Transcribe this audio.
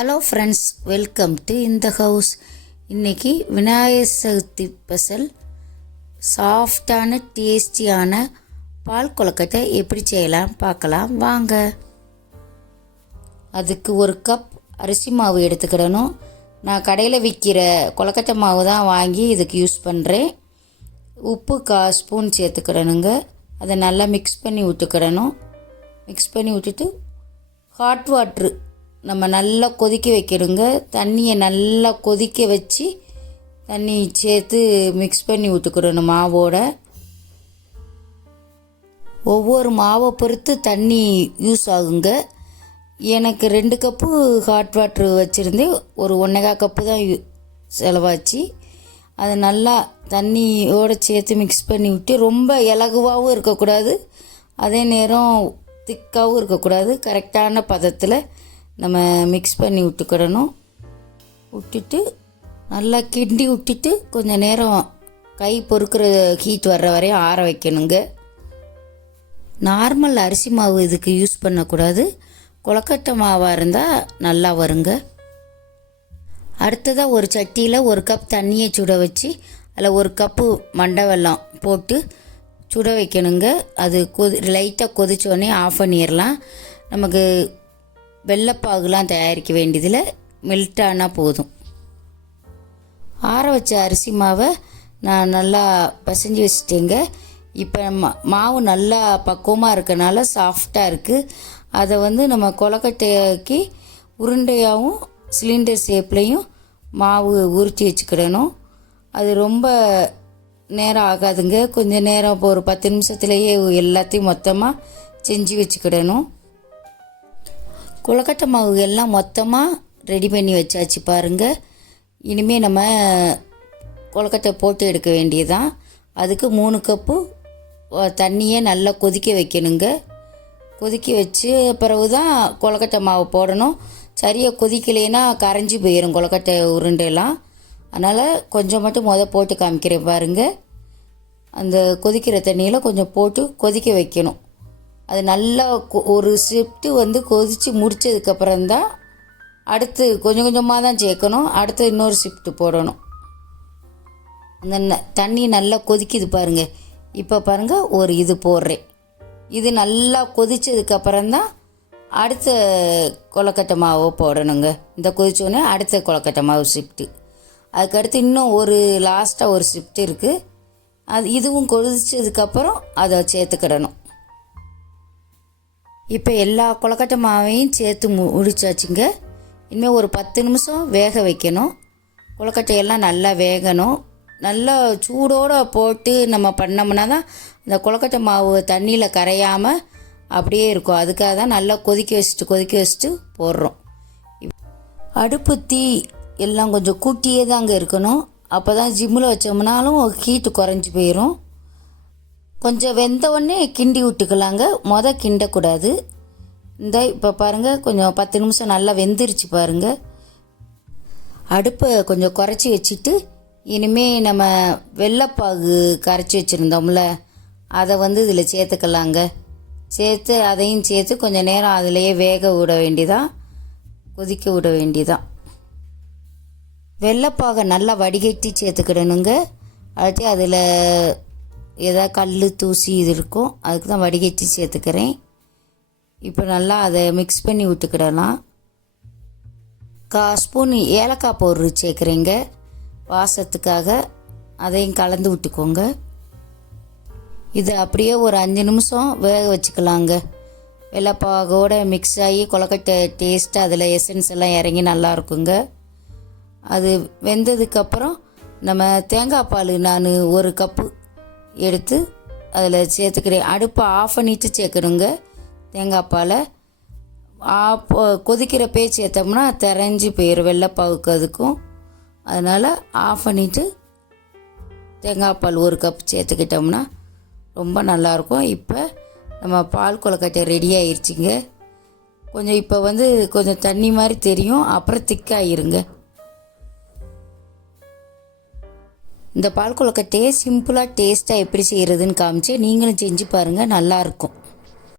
Hello friends, welcome to இந்த house. இன்றைக்கி Vinayagar Chaturthi special சாஃப்டான டேஸ்டியான பால் கொழுக்கட்டை எப்படி செய்யலாம் பார்க்கலாம் வாங்க. அதுக்கு ஒரு கப் அரிசி மாவு எடுத்துக்கிடணும். நான் கடையில் விற்கிற கொழுக்கட்டை மாவு தான் வாங்கி இதுக்கு யூஸ் பண்ணுறேன். உப்பு 1/4 ஸ்பூன் சேர்த்துக்கிடணுங்க. அதை நல்லா மிக்ஸ் பண்ணி விட்டுக்கிடணும். மிக்ஸ் பண்ணி விட்டுட்டு ஹாட் வாட்ரு நம்ம நல்லா கொதிக்க வைக்கணுங்க. தண்ணியை நல்லா கொதிக்க வச்சு தண்ணி சேர்த்து மிக்ஸ் பண்ணி விட்டுக்கிடணும் மாவோட. ஒவ்வொரு மாவை பொறுத்து தண்ணி யூஸ் ஆகுங்க. எனக்கு 2 கப்பு ஹாட் வாட்ரு வச்சுருந்தேன். ஒரு 1.25 கப்பு தான் செலவாச்சு. அது நல்லா தண்ணியோடு சேர்த்து மிக்ஸ் பண்ணி விட்டு ரொம்ப இலகுவாகவும் இருக்கக்கூடாது, அதே நேரம் திக்காகவும் இருக்கக்கூடாது. கரெக்டான பதத்தில் நம்ம மிக்ஸ் பண்ணி விட்டுக்கிடணும். விட்டுட்டு நல்லா கிண்டி விட்டுட்டு கொஞ்சம் நேரம் கை பொறுக்கிற ஹீட் வர்ற வரையும் ஆற வைக்கணுங்க. நார்மல் அரிசி மாவு இதுக்கு யூஸ் பண்ணக்கூடாது. கொழுக்கட்டை மாவாக இருந்தால் நல்லா வருங்க. அடுத்ததாக ஒரு சட்டியில் 1 கப் தண்ணியை சுட வச்சு அதில் 1 கப்பு மண்டை வெல்லம் போட்டு சுட வைக்கணுங்க. அது லைட்டாக கொதிச்சோடனே ஆஃப் பண்ணிடலாம். நமக்கு வெள்ளைப்பாகுலாம் தயாரிக்க வேண்டியதில் மெல்ட் ஆனால் போதும். ஆற வச்ச அரிசி மாவை நான் நல்லா பிசைஞ்சு வச்சுட்டேங்க. இப்போ மாவு நல்லா பக்குவமாக இருக்கனால சாஃப்டாக இருக்குது. அதை நம்ம கொழுக்கட்டைக்கு உருண்டையாகவும் சிலிண்டர் ஷேப்லேயும் மாவு உருட்டி வச்சுக்கிடணும். அது ரொம்ப நேரம் ஆகாதுங்க. கொஞ்சம் நேரம் இப்போ ஒரு 10 நிமிஷத்துலேயே எல்லாத்தையும் மொத்தமாக செஞ்சு வச்சுக்கிடணும். கொழுக்கட்டை மாவு எல்லாம் மொத்தமாக ரெடி பண்ணி வச்சாச்சு பாருங்கள். இனிமேல் நம்ம கொழுக்கட்டை போட்டு எடுக்க வேண்டியதான். அதுக்கு 3 கப்பு தண்ணியை நல்லா கொதிக்க வைக்கணுங்க. கொதிக்க வச்சு பிறகு தான் கொழுக்கட்டை மாவு போடணும். சரியாக கொதிக்கலைன்னா கரைஞ்சி போயிடும் கொழுக்கட்டை உருண்டையெல்லாம். அதனால் கொஞ்சம் மட்டும் போட்டு காமிக்கிறேன் பாருங்கள். அந்த கொதிக்கிற தண்ணியில் கொஞ்சம் போட்டு கொதிக்க வைக்கணும். அது நல்லா ஒரு ஷிஃப்ட்டு கொதித்து முடித்ததுக்கப்புறம்தான் அடுத்து கொஞ்சம் கொஞ்சமாக தான் சேர்க்கணும். அடுத்து இன்னொரு ஷிஃப்ட்டு போடணும். அந்த தண்ணி நல்லா கொதிக்குது பாருங்கள். இப்போ பாருங்கள், ஒரு இது போடுறேன். இது நல்லா கொதித்ததுக்கப்புறம்தான் அடுத்த கொழுக்கட்டை மாவு போடணுங்க. இந்த கொதிச்சோடனே அடுத்த கொழுக்கட்டை மாவு ஷிஃப்ட்டு. அதுக்கடுத்து இன்னும் லாஸ்ட்டாக ஒரு ஷிஃப்ட் இருக்குது. இதுவும் கொதிச்சதுக்கப்புறம் அதை சேர்த்துக்கிடணும். இப்போ எல்லா கொழுக்கட்டை மாவையும் சேர்த்து முடிச்சாச்சுங்க. இனிமேல் ஒரு 10 நிமிஷம் வேக வைக்கணும். கொழுக்கட்டையெல்லாம் நல்லா வேகணும். நல்லா சூடோடு போட்டு நம்ம பண்ணோம்னா தான் இந்த கொழுக்கட்டை மாவு தண்ணியில் கரையாமல் அப்படியே இருக்கும். அதுக்காக தான் நல்லா கொதிக்க வச்சுட்டு போடுறோம். அடுப்பு தீ எல்லாம் கொஞ்சம் கூட்டியே தாங்க இருக்கணும். அப்போ தான் ஜிம்மில் வச்சோம்னாலும் ஹீட்டு குறைஞ்சி போயிடும். கொஞ்சம் வெந்தவுடனே கிண்டி விட்டுக்கலாங்க. கிண்டக்கூடாது. இப்போ பாருங்கள், கொஞ்சம் 10 நிமிஷம் நல்லா வெந்துருச்சு பாருங்கள். அடுப்பை கொஞ்சம் குறைச்சி வச்சுட்டு இனிமேல் நம்ம வெள்ளைப்பாகு கரைச்சி வச்சுருந்தோம்ல அதை இதில் சேர்த்துக்கலாங்க. அதையும் சேர்த்து கொஞ்சம் நேரம் அதிலையே வேக விட வேண்டியதான், கொதிக்க விட வேண்டியதான். வெள்ளைப்பாகை நல்லா வடிகட்டி சேர்த்துக்கிடணுங்க. அடுத்து அதில் ஏதாவது கல் தூசி இது இருக்கும், அதுக்கு தான் வடிகட்டி சேர்த்துக்கிறேன். இப்போ நல்லா அதை மிக்ஸ் பண்ணி விட்டுக்கிடலாம். 1/4 ஸ்பூன் ஏலக்காய் பவுடர் சேர்க்குறேங்க வாசத்துக்காக. அதையும் கலந்து விட்டுக்கோங்க. இது அப்படியே ஒரு 5 நிமிஷம் வேக வச்சுக்கலாங்க. வெள்ளைப்பாகோடு மிக்ஸ் ஆகி கொழுக்கட்டை டேஸ்ட்டு அதில் எசன்ஸ் எல்லாம் இறங்கி நல்லா இருக்குங்க. அது வெந்ததுக்கப்புறம் நம்ம தேங்காய் பால் நான் 1 கப்பு எடுத்து அதில் சேர்த்துக்கிறேன். அடுப்பை ஆஃப் பண்ணிவிட்டு சேர்க்கணுங்க. தேங்காய் பாலை கொதிக்கிறப்பே சேர்த்தோம்னா திரைஞ்சி போயிடும் வெள்ளைப்பாவுக்கு அதுக்கும். அதனால் ஆஃப் பண்ணிவிட்டு தேங்காய் பால் 1 கப் சேர்த்துக்கிட்டோம்னா ரொம்ப நல்லாயிருக்கும். இப்போ நம்ம பால் கொழுக்கட்டை ரெடி ஆயிடுச்சுங்க. கொஞ்சம் இப்போ கொஞ்சம் தண்ணி மாதிரி தெரியும், அப்புறம் திக்காயிருங்க. இந்த பால் கொழுக்கட்டையை சிம்பிளாக டேஸ்ட்டாக எப்படி செய்கிறதுன்னு காமிச்சு நீங்களும் செஞ்சு பாருங்கள், நல்லாயிருக்கும்.